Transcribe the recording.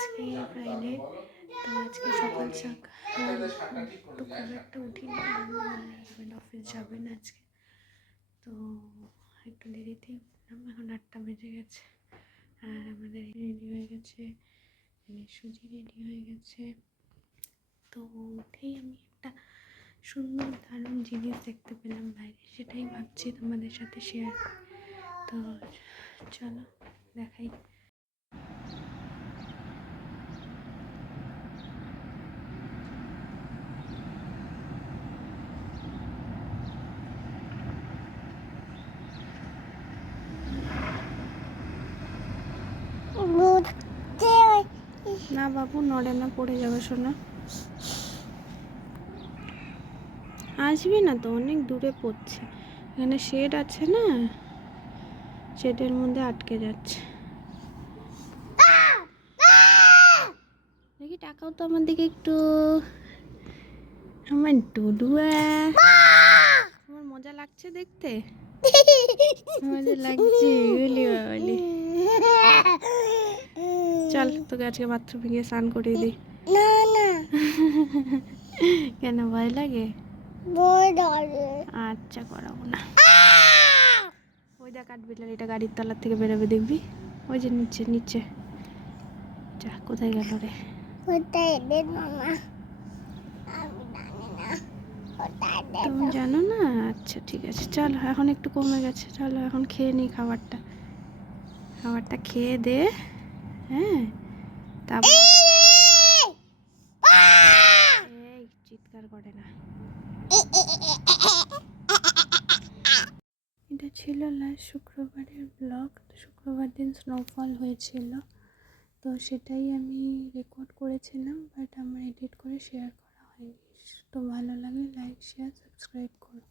আজকে ফ্রাইডে, তো আজকে সকাল তো খুব একটা উঠিনি, কারণ আমার হাজব্যান্ড অফিস যাবেন আজকে, তো একটু দেরিতেই উঠলাম। এখন 8টা বেজে গেছে আর আমাদের রেডি হয়ে গেছে, সুজি রেডি হয়ে গেছে। তো উঠেই আমি একটা সুন্দর দারুণ জিনিস দেখতে পেলাম বাইরে, সেটাই ভাবছি তোমাদের সাথে শেয়ার করি। তো চলো দেখাই। না বাবু, নড়ে না, পড়ে যাবে সোনা। আসবি না তো, অনেক দূরে পড়ছে। এখানে শেড আছে না, শেডের মধ্যে আটকে যাচ্ছে। দেখি টাকাও তো আমার দিকে একটু। আমার ডুডুয়া, তোমার মজা লাগছে দেখতে? মজা লাগছে? বলি বাবলি, চল তোকে আজকে বাথরুমে গিয়ে স্নান করিয়ে দিই। কেন, ভয় লাগে? আচ্ছা, করাবো না। ওই দেখ কাঠবিড়ালিটা গাড়ির তলার থেকে বেরোবে, দেখবি? ওই যে নিচে নিচে। যা, কোথায় গেল রে? তুমি জানো না? আচ্ছা ঠিক আছে, চলো এখন একটু কমে গেছে, চলো এখন খেয়ে নিই খাবারটা। খাবারটা খেয়ে দে, হ্যাঁ? তারপর এই চিৎকার করে না। এটা ছিল লাস্ট শুক্রবারের ব্লগ। শুক্রবার দিন স্নোফল হয়েছিল, তো সেটাই আমি রেকর্ড করেছিলাম, বাট আমার এডিট করে শেয়ার করা হয়নি। তো ভালো লাগলে লাইক, শেয়ার, সাবস্ক্রাইব করো।